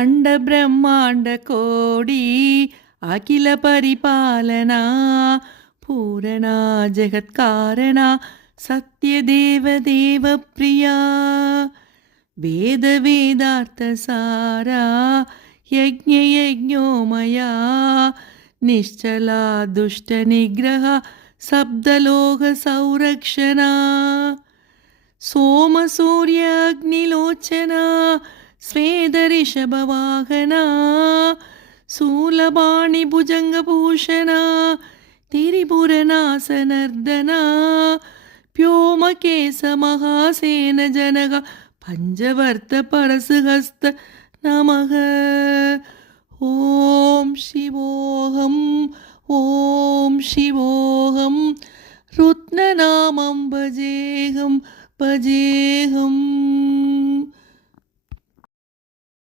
अण्डब्रह्माण्डकोडी अखिलपरिपालना पूरणा जगत्कारणा सत्यदेवदेवप्रिया वेदवेदार्थसारा यज्ञयज्ञोमया निश्चला दुष्टनिग्रह शब्दलोकसंरक्षणा सोमसूर्याग्निलोचना स्वेदऋषभवाहना शूलपाणि भुजङ्गभूषणा त्रिपुरनाशनर्दना व्योमकेशमहासेनजनक पञ्चवर्तपरशुहस्त नमः। ॐ शिवोऽहं ॐ शिवोऽहं रुद्रनामं भजेऽहं भजेऽहम्।